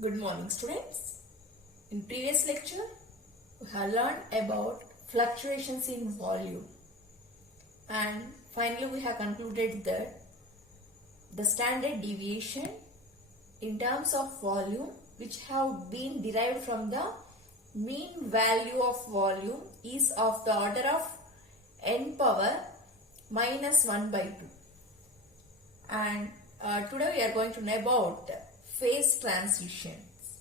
Good morning, students. In previous lecture, we have learned about fluctuations in volume, and finally we have concluded that the standard deviation in terms of volume which have been derived from the mean value of volume is of the order of n power minus 1 by 2. And today we are going to know about phase transitions.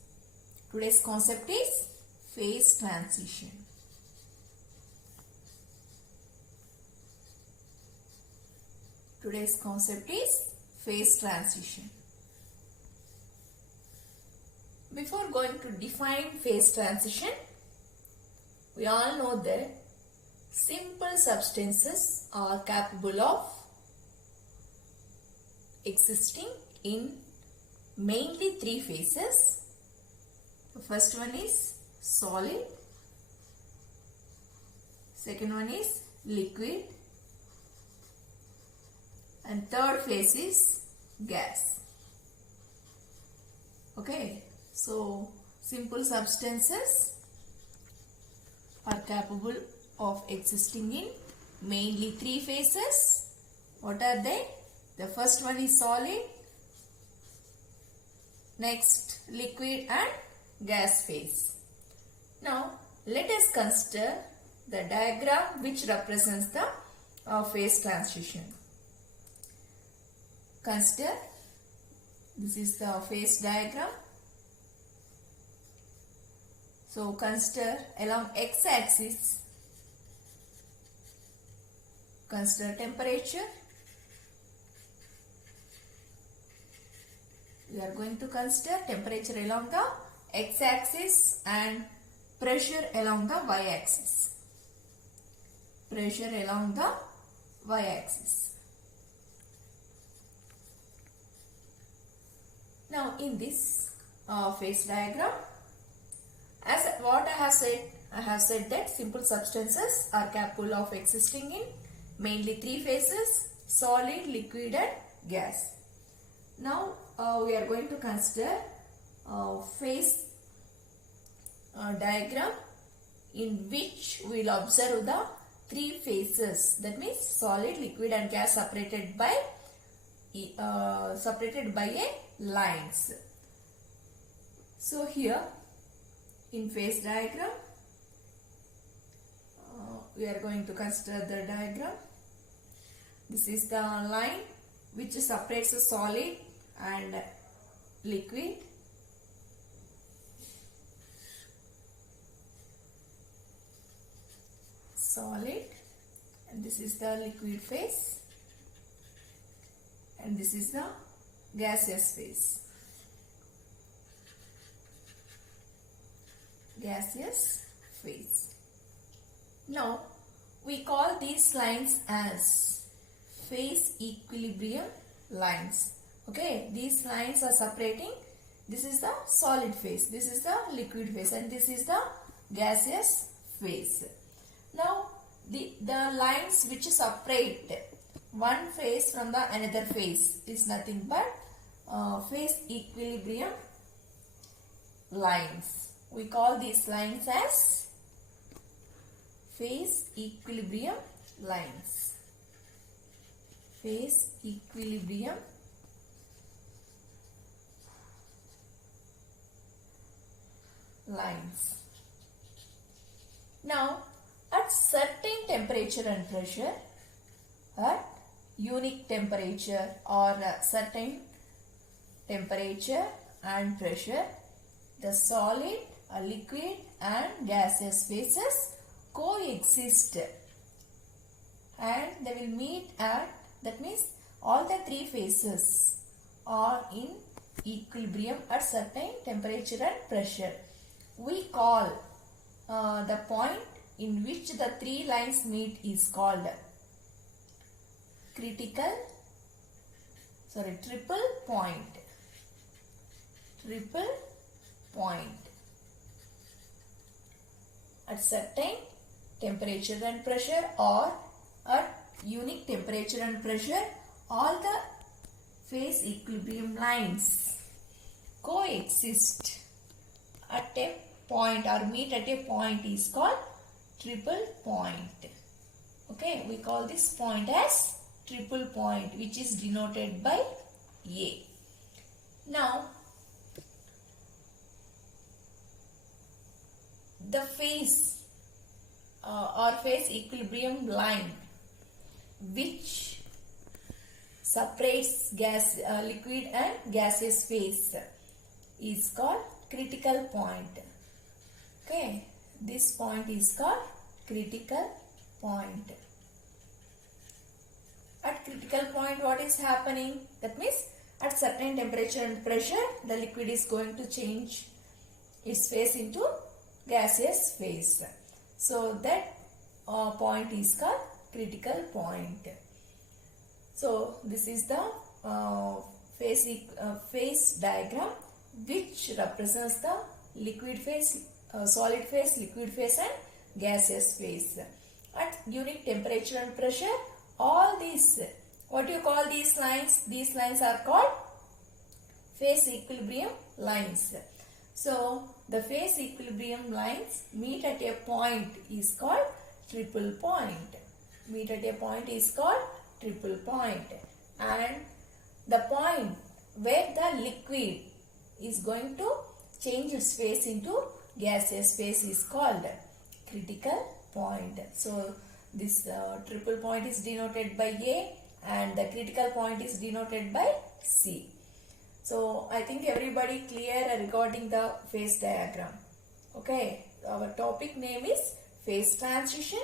Today's concept is phase transition. Today's concept is phase transition. Before going to define phase transition, we all know that simple substances are capable of existing in mainly three phases. The first one is solid, second one is liquid, and third phase is gas. Okay, so simple substances are capable of existing in mainly three phases. What are they? The first one is solid, next liquid and gas phase. Now let us consider the diagram which represents the phase transition. Consider this is the phase diagram. So consider along x-axis, consider temperature. We are going to consider temperature along the x-axis and pressure along the y-axis. Pressure along the y-axis. Now in this phase diagram, as what I have said that simple substances are capable of existing in mainly three phases: solid, liquid and gas. Now we are going to consider phase diagram in which we will observe the three phases, that means solid, liquid and gas separated by a lines. So here in phase diagram we are going to consider the diagram. This is the line which separates the solid and liquid. Solid, and this is the liquid phase, and this is the gaseous phase. Gaseous phase. Now we call these lines as phase equilibrium lines. Okay, these lines are separating. This is the solid phase, this is the liquid phase, and this is the gaseous phase. Now the lines which separate one phase from the another phase is nothing but phase equilibrium lines. We call these lines as phase equilibrium lines. Phase equilibrium lines. Now at certain temperature and pressure, at unique temperature or certain temperature and pressure, the solid, liquid and gaseous phases coexist and they will meet at, that means all the three phases are in equilibrium at certain temperature and pressure. We call the point in which the three lines meet is called triple point. Triple point. At certain temperature and pressure or at unique temperature and pressure, all the phase equilibrium lines coexist exist at a point or meet at a point is called triple point. Okay, we call this point as triple point, which is denoted by A. Now, the phase or phase equilibrium line which separates liquid and gaseous phase is called critical point. Okay, this point is called critical point. At critical point, what is happening? That means at certain temperature and pressure, the liquid is going to change its phase into gaseous phase. So that point is called critical point. So this is the phase diagram which represents the liquid phase, solid phase, liquid phase and gaseous phase. At unique temperature and pressure, all these, what do you call these lines? These lines are called phase equilibrium lines. So the phase equilibrium lines meet at a point is called triple point. Meet at a point is called triple point. And the point where the liquid is going to change its phase into gaseous phase is called critical point. So this triple point is denoted by A and the critical point is denoted by C. So I think everybody clear regarding the phase diagram. Okay, our topic name is phase transition.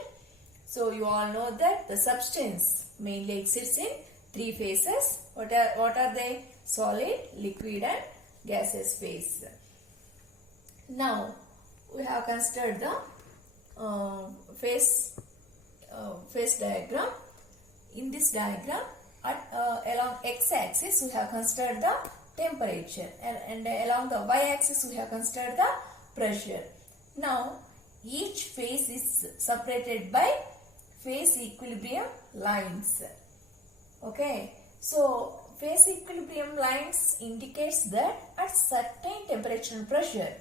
So you all know that the substance mainly exists in three phases. What are they? Solid, liquid and gaseous phase. Now we have considered the phase diagram. In this diagram, along x-axis we have considered the temperature and along the y-axis we have considered the pressure. Now each phase is separated by phase equilibrium lines. Okay, so phase equilibrium lines indicates that at certain temperature and pressure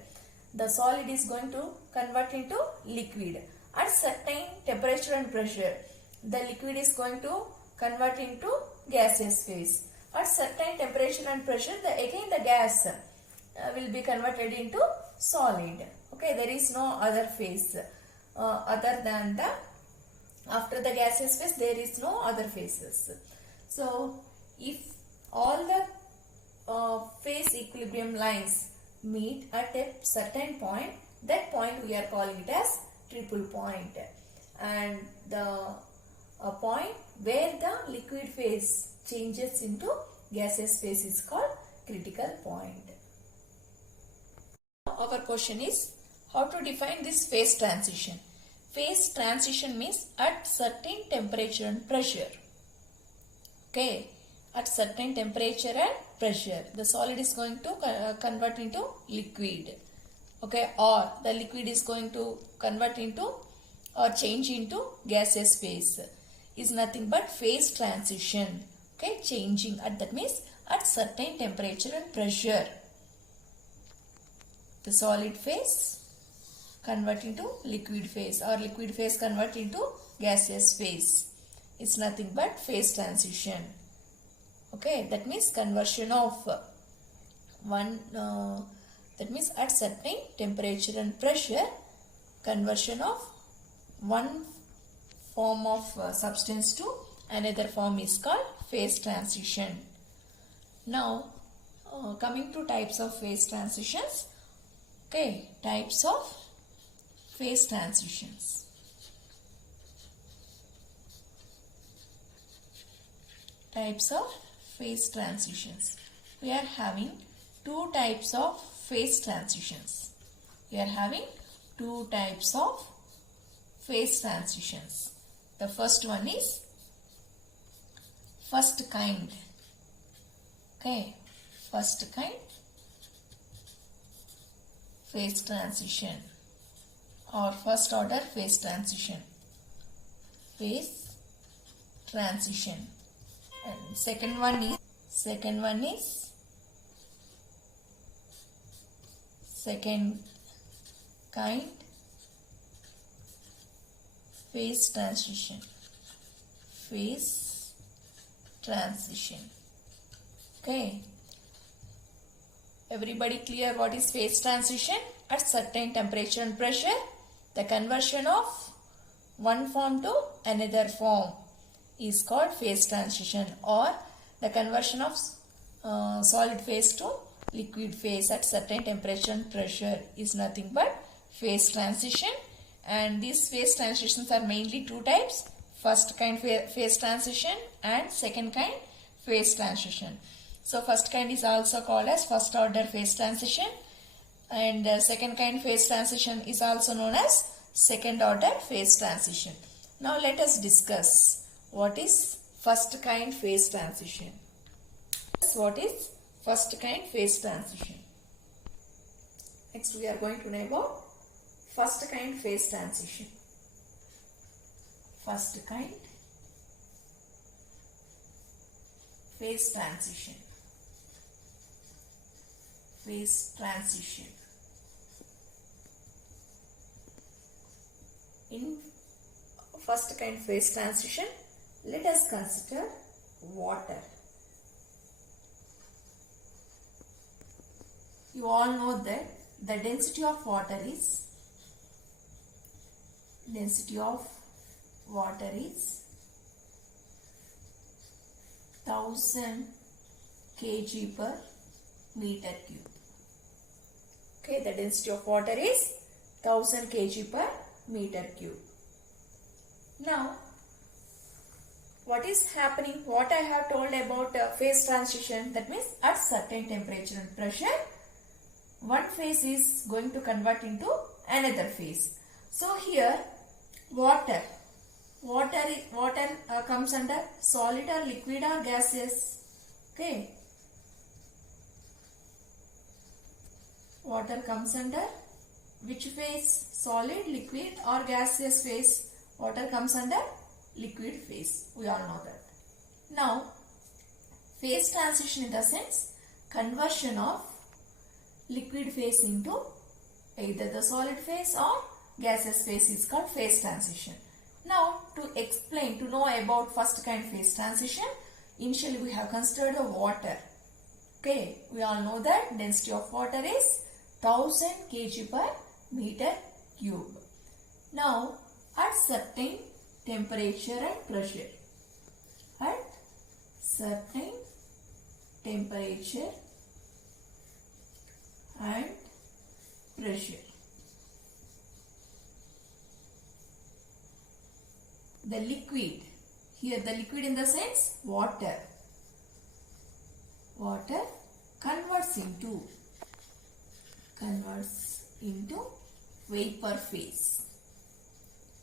the solid is going to convert into liquid. At certain temperature and pressure the liquid is going to convert into gaseous phase. At certain temperature and pressure again the gas will be converted into solid. Okay, there is no other phase other than the, after the gaseous phase there is no other phases. So if all the phase equilibrium lines meet at a certain point, that point we are calling it as triple point. And the point where the liquid phase changes into gaseous phase is called critical point. Our question is how to define this phase transition. Phase transition means at certain temperature and pressure. Okay, at certain temperature and pressure the solid is going to convert into liquid. Okay, or the liquid is going to convert into or change into gaseous phase is nothing but phase transition. Okay, changing at, that means at certain temperature and pressure the solid phase convert into liquid phase or liquid phase convert into gaseous phase is nothing but phase transition. Okay, that means conversion of one that means at certain temperature and pressure conversion of one form of substance to another form is called phase transition. Now coming to types of phase transitions. Okay, types of phase transitions. Types of phase transitions. We are having two types of phase transitions. We are having two types of phase transitions. The first one is first kind. Okay, first kind phase transition or first order phase transition. Phase transition. And second one is second kind phase transition. Phase transition. Okay. Everybody clear what is phase transition? At certain temperature and pressure, the conversion of one form to another form is called phase transition, or the conversion of solid phase to liquid phase at certain temperature and pressure is nothing but phase transition. And these phase transitions are mainly two types: first kind phase transition and second kind phase transition. So first kind is also called as first order phase transition, and second kind phase transition is also known as second order phase transition. Now let us discuss what is first kind phase transition. What is first kind phase transition? Next we are going to know about first kind phase transition. First kind phase transition. Phase transition. In first kind phase transition, let us consider water. You all know that the density of water is 1000 kg per meter cube. Okay, the density of water is 1000 kg per meter cube. Now, what is happening? What I have told about phase transition, that means at certain temperature and pressure, one phase is going to convert into another phase. So here, water comes under solid or liquid or gaseous. Okay. Water comes under which phase? Solid, liquid or gaseous phase? Water comes under liquid phase. We all know that. Now, phase transition in the sense conversion of liquid phase into either the solid phase or gaseous phase is called phase transition. Now, to explain, to know about first kind phase transition, initially we have considered the water. Okay, we all know that density of water is 1000 kg per meter cube. Now, at certain temperature and pressure, at certain temperature and pressure, the liquid, here the liquid in the sense water converts into vapor phase.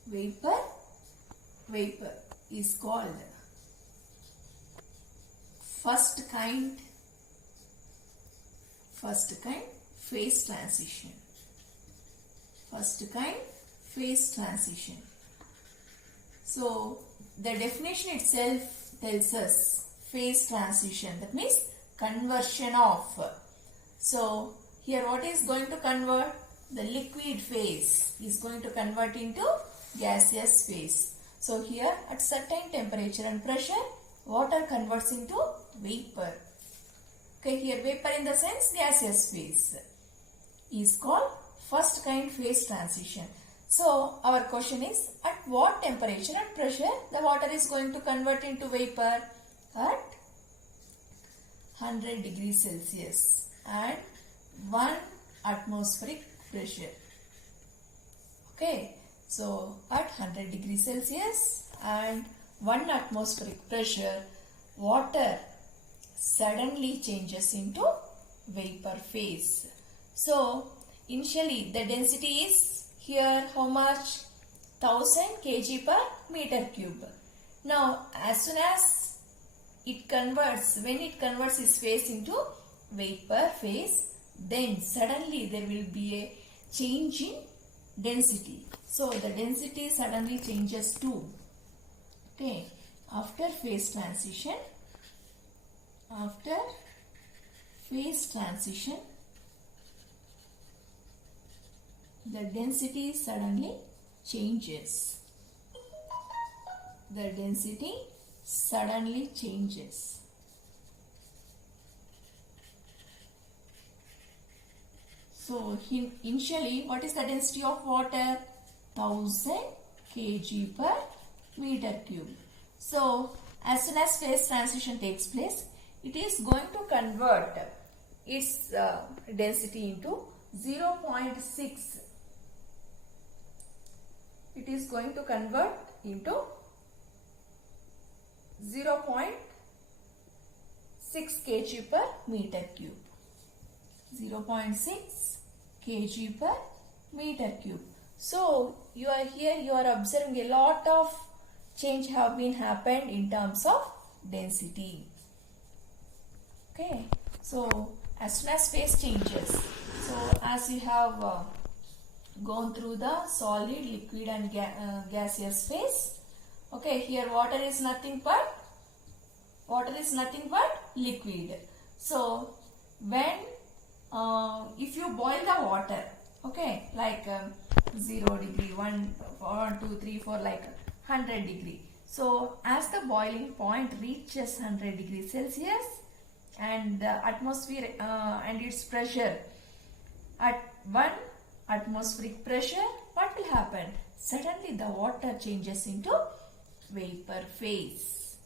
Vapor is called first kind phase transition. First kind phase transition. So the definition itself tells us phase transition, that means conversion of. So here what is going to convert? The liquid phase is going to convert into gaseous phase. So here at certain temperature and pressure, water converts into vapor. Okay, here vapor in the sense gaseous phase is called first kind phase transition. So our question is, at what temperature and pressure the water is going to convert into vapor? At 100 degrees Celsius and 1 atmospheric pressure. Okay, so at 100 degrees Celsius and 1 atmospheric pressure, water suddenly changes into vapor phase. So initially the density is here how much? 1000 kg per meter cube. Now as soon as it converts, when it converts its phase into vapor phase, then suddenly there will be a change in density. So the density suddenly changes too. Okay, after phase transition, the density suddenly changes. The density suddenly changes. So initially, what is the density of water? 1000 kg per meter cube. So as soon as phase transition takes place, it is going to convert its density into 0.6. It is going to convert into 0.6 kg per meter cube. 0.6 kg per meter cube. So you are observing a lot of change have been happened in terms of density. Okay, so as soon as phase changes, so as you have gone through the solid, liquid and gaseous phase. Okay, here water is nothing but liquid. So when if you boil the water, okay, like 0 degree, 1, 2, 3, 4, like 100 degree. So as the boiling point reaches 100 degrees Celsius and the atmosphere and its pressure at 1 atmospheric pressure, what will happen? Suddenly the water changes into vapor phase.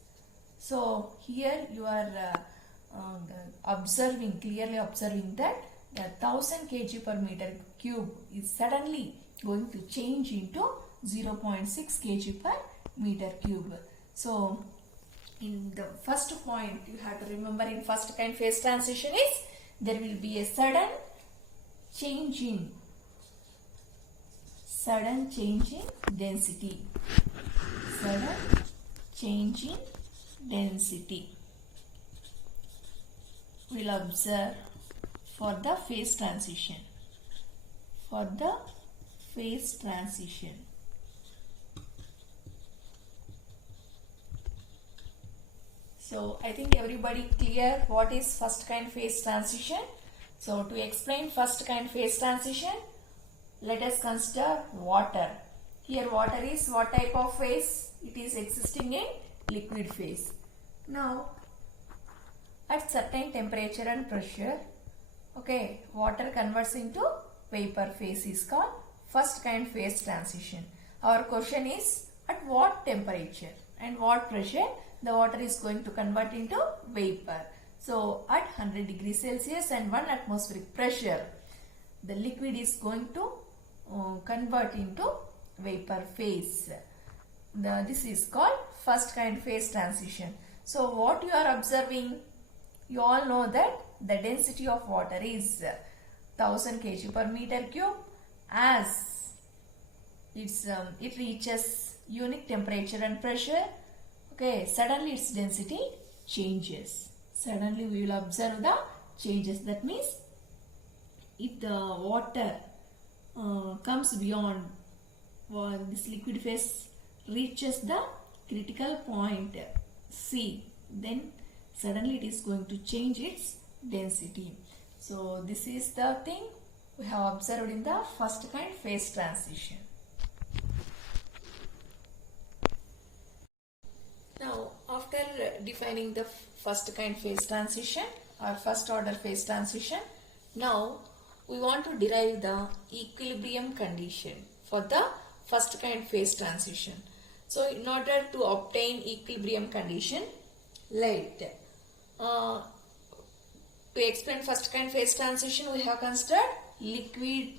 So here you are clearly observing that the 1000 kg per meter cube is suddenly going to change into 0.6 kg per meter cube. So in the first point you have to remember, in first kind phase transition is there will be a sudden change in density. Sudden change in density we'll observe for the phase transition. So I think everybody clear what is first kind phase transition. So to explain first kind phase transition, let us consider water. Here water is what type of phase? It is existing in liquid phase. Now at certain temperature and pressure, okay, water converts into vapor phase is called first kind phase transition. Our question is, at what temperature and what pressure the water is going to convert into vapor? So at 100 degrees Celsius and 1 atmospheric pressure, the liquid is going to convert into vapor phase. This is called first kind phase transition. So what you are observing, you all know that the density of water is 1000 kg per meter cube. As it reaches unique temperature and pressure, okay, suddenly its density changes. Suddenly we will observe the changes. That means if the water comes beyond this liquid phase, reaches the critical point C, then suddenly it is going to change its density. So this is the thing we have observed in the first kind phase transition. Now after defining the first kind phase transition or first order phase transition, now we want to derive the equilibrium condition for the first kind phase transition. So in order to obtain equilibrium condition, to explain first kind phase transition, we have considered liquid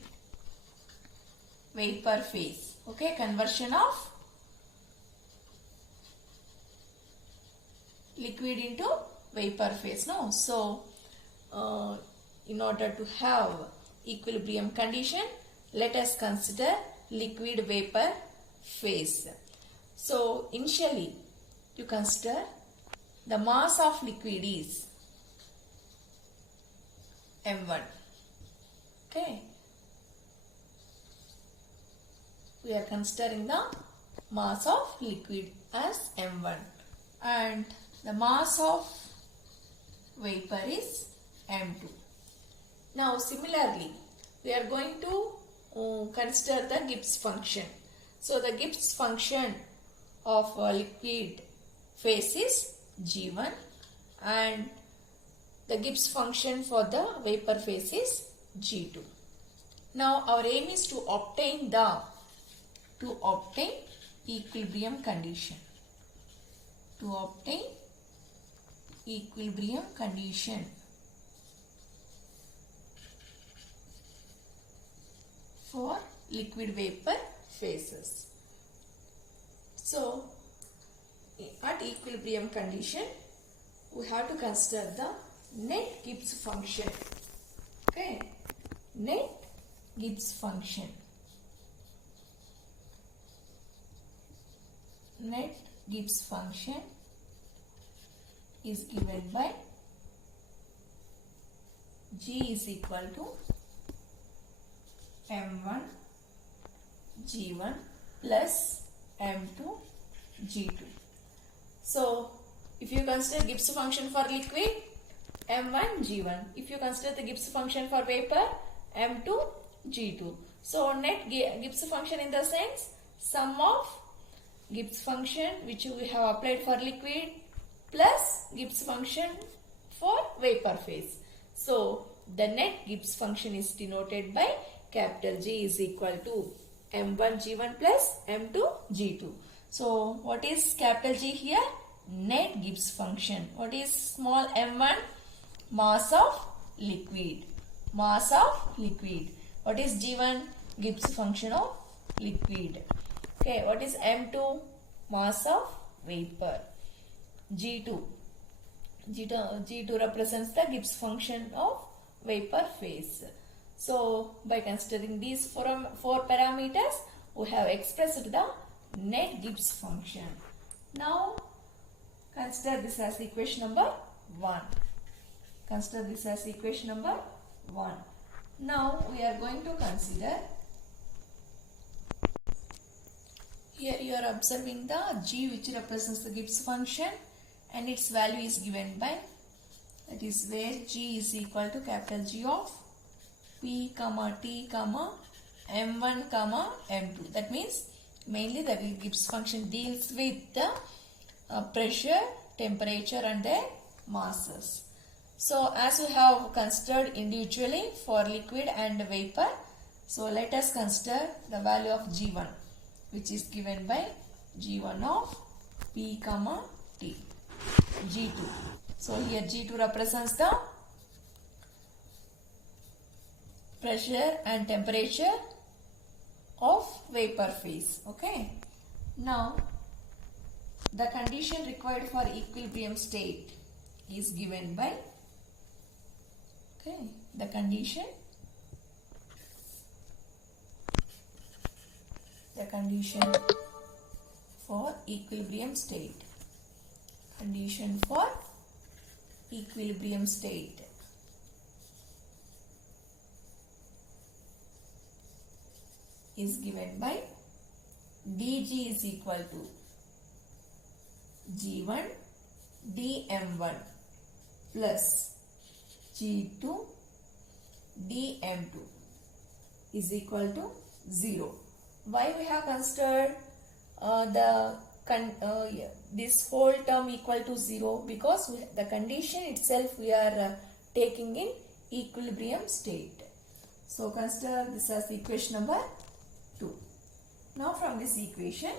vapor phase. Okay, conversion of liquid into vapor phase. No, so in order to have equilibrium condition, let us consider liquid vapor phase. So initially you consider the mass of liquid is m1. Okay, we are considering the mass of liquid as m1 and the mass of vapor is m2. Now similarly we are going to consider the Gibbs function. So the Gibbs function of a liquid phase is G1 and the Gibbs function for the vapor phase is G2. Now our aim is to obtain equilibrium condition. To obtain equilibrium condition for liquid vapor phases. So at equilibrium condition we have to consider the net Gibbs function. Okay, net Gibbs function. Net Gibbs function is given by G is equal to M1 G1 plus M2 G2. So if you consider Gibbs function for liquid, M1 G1. If you consider the Gibbs function for vapor, M2 G2. So net Gibbs function in the sense sum of Gibbs function which we have applied for liquid plus Gibbs function for vapor phase. So the net Gibbs function is denoted by capital G is equal to M1 G1 plus M2 G2. So what is capital G here? Net Gibbs function. What is small m1? Mass of liquid. Mass of liquid. What is G1? Gibbs function of liquid. Okay, what is M2? Mass of vapor. G2. G2 represents the Gibbs function of vapor phase. So by considering these four parameters, we have expressed the net Gibbs function. Now consider this as equation number 1. Consider this as equation number 1. Now we are going to consider, here you are observing the G which represents the Gibbs function and its value is given by, that is where G is equal to capital G of P, T, M1, M2. That means mainly the Gibbs function deals with the pressure, temperature and their masses. So as we have considered individually for liquid and vapor, so let us consider the value of G1 which is given by G1 of P, T. G2. So here G2 represents the pressure and temperature of vapor phase. Okay. Now the condition required for equilibrium state is given by, okay, the condition for equilibrium state. Condition for equilibrium state is given by dG is equal to G1 dM1 plus G2 dM2 is equal to 0. Why we have considered this whole term equal to 0? Because the condition itself we are taking in equilibrium state. So consider this as equation number 2. Now from this equation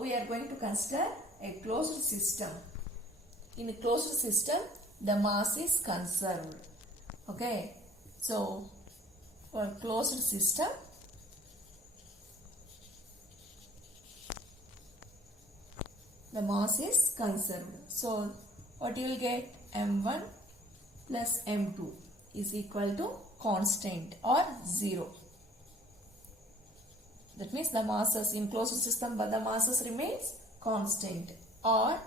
we are going to consider a closed system. In a closed system the mass is conserved. Okay, so for closed system the mass is conserved. So what you will get? M1 plus M2 is equal to constant or 0. That means the masses in closed system but the masses remains constant, or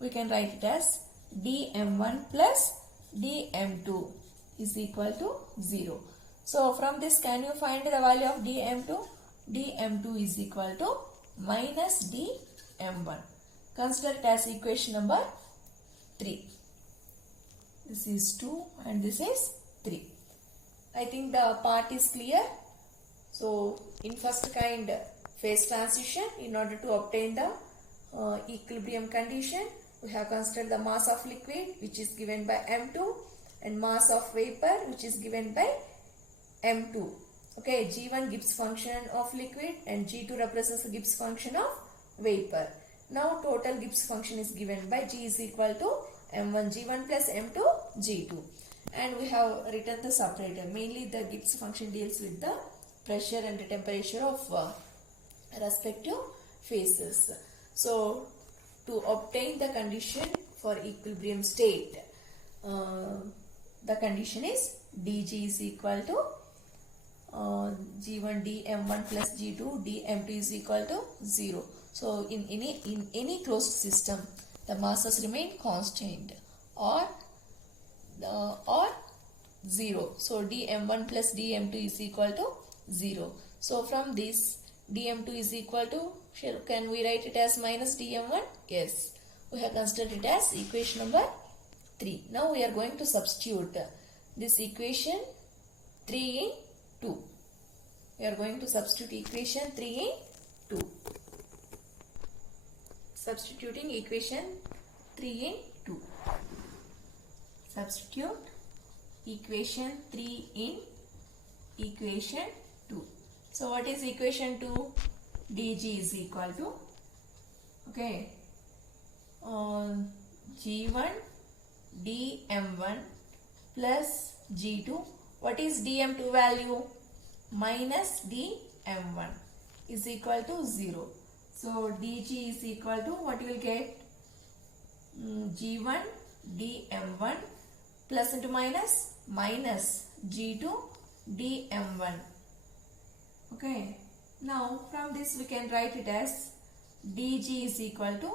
we can write it as dM1 plus dM2 is equal to 0. So from this can you find the value of dM2? dM2 is equal to minus dM1. Consider it as equation number 3. This is 2 and this is 3. I think the part is clear. So in first kind phase transition, in order to obtain the equilibrium condition, we have considered the mass of liquid, which is given by M2, and mass of vapor, which is given by M2. Okay, G1 Gibbs function of liquid and G2 represents the Gibbs function of vapor. Now total Gibbs function is given by G is equal to M1 G1 plus M2 G2. And we have written the separator. Mainly the Gibbs function deals with the pressure and the temperature of respective phases. So to obtain the condition for equilibrium state, the condition is dG is equal to G1 dm1 plus G2 dm2 is equal to 0. So in any closed system, the masses remain constant or 0. So dm1 plus dm2 is equal to 0. So from this, dm2 is equal to, can we write it as minus dm1? Yes. We have considered it as equation number 3. Now we are going to substitute this equation 3 in 2. We are going to substitute equation 3 in 2. Substituting equation 3 in 2. Substitute equation 3 in equation 2. So what is equation 2? dG is equal to, okay, G1 dm1 plus G2. What is dm2 value? Minus dm1 is equal to 0. So dG is equal to, what you will get? G1 dm1 plus into minus G2 dm1. Okay. Now from this we can write it as dG is equal to,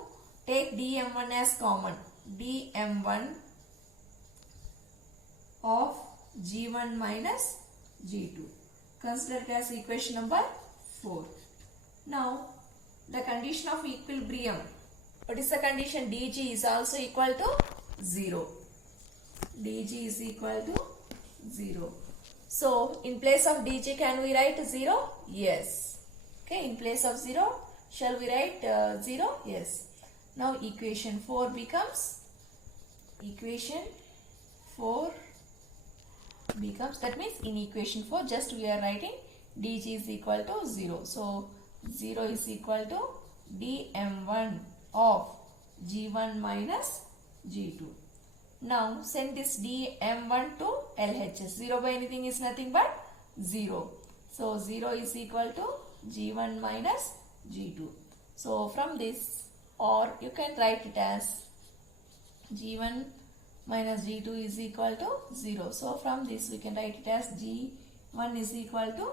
take dm1 as common, dm1 of G1 minus G2. Consider it as equation number 4. Now the condition of equilibrium. What is the condition? dG is also equal to 0. dG is equal to 0. So in place of dG, can we write 0? Yes. Okay, in place of 0, shall we write 0? Yes. Now equation 4 becomes, that means in equation 4 just we are writing dG is equal to 0. So 0 is equal to dm1 of G1 minus G2. Now send this dm1 to LHS. 0 by anything is nothing but 0. So 0 is equal to G1 minus G2. So from this, or you can write it as G1 minus G2 is equal to 0. So from this we can write it as G1 is equal to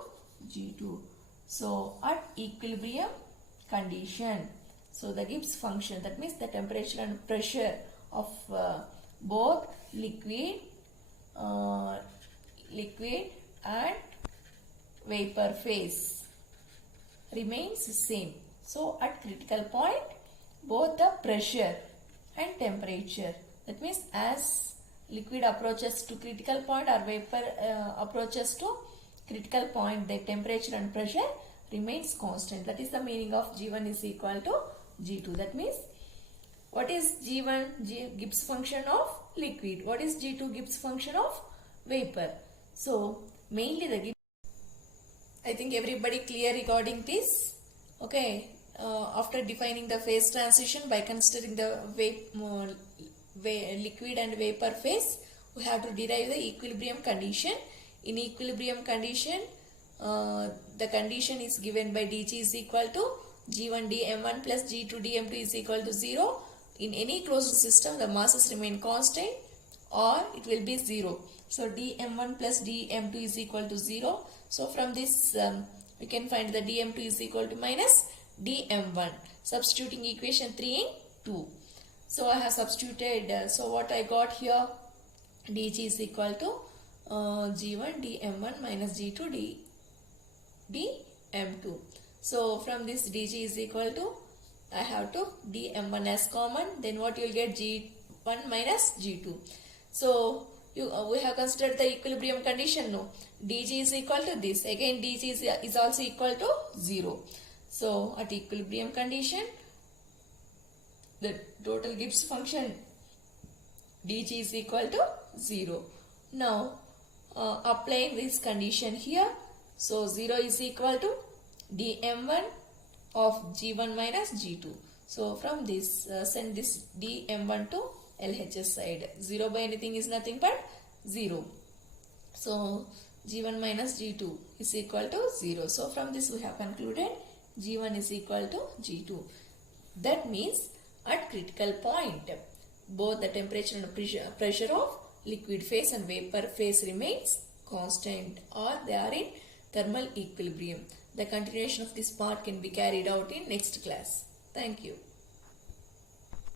G2. So at equilibrium condition, so the Gibbs function, that means the temperature and pressure of both liquid and vapor phase remains same. So at critical point, both the pressure and temperature, that means as liquid approaches to critical point or vapor approaches to critical point, the temperature and pressure remains constant. That is the meaning of G1 is equal to G2. That means what is G1? Gibbs function of liquid. What is G2? Gibbs function of vapor. So mainly the Gibbs. I think everybody clear regarding this. Okay. After defining the phase transition by considering the liquid and vapor phase, we have to derive the equilibrium condition. In equilibrium condition, the condition is given by dG is equal to G1 dm1 plus G2 dm2 is equal to 0. In any closed system, the masses remain constant or it will be 0. So dm1 plus dm2 is equal to 0. So from this we can find the dm2 is equal to minus dm1. Substituting equation 3 in 2. So I have substituted, so what I got here, dG is equal to G1 dm1 minus G2 dm2. So from this dG is equal to, I have to dm1 as common, then what you will get G1 minus G2. So we have considered the equilibrium condition, no? dg is equal to this. Again, dg is also equal to 0. So, at equilibrium condition, the total Gibbs function dg is equal to 0. Now, applying this condition here, so 0 is equal to dm1 of g1 minus g2. So, from this, send this dm1 to LHS side. 0 by anything is nothing but 0. So, g1 minus g2 is equal to 0. So, from this we have concluded g1 is equal to g2. That means at critical point, both the temperature and pressure of liquid phase and vapor phase remains constant, or they are in thermal equilibrium. The continuation of this part can be carried out in next class. Thank you.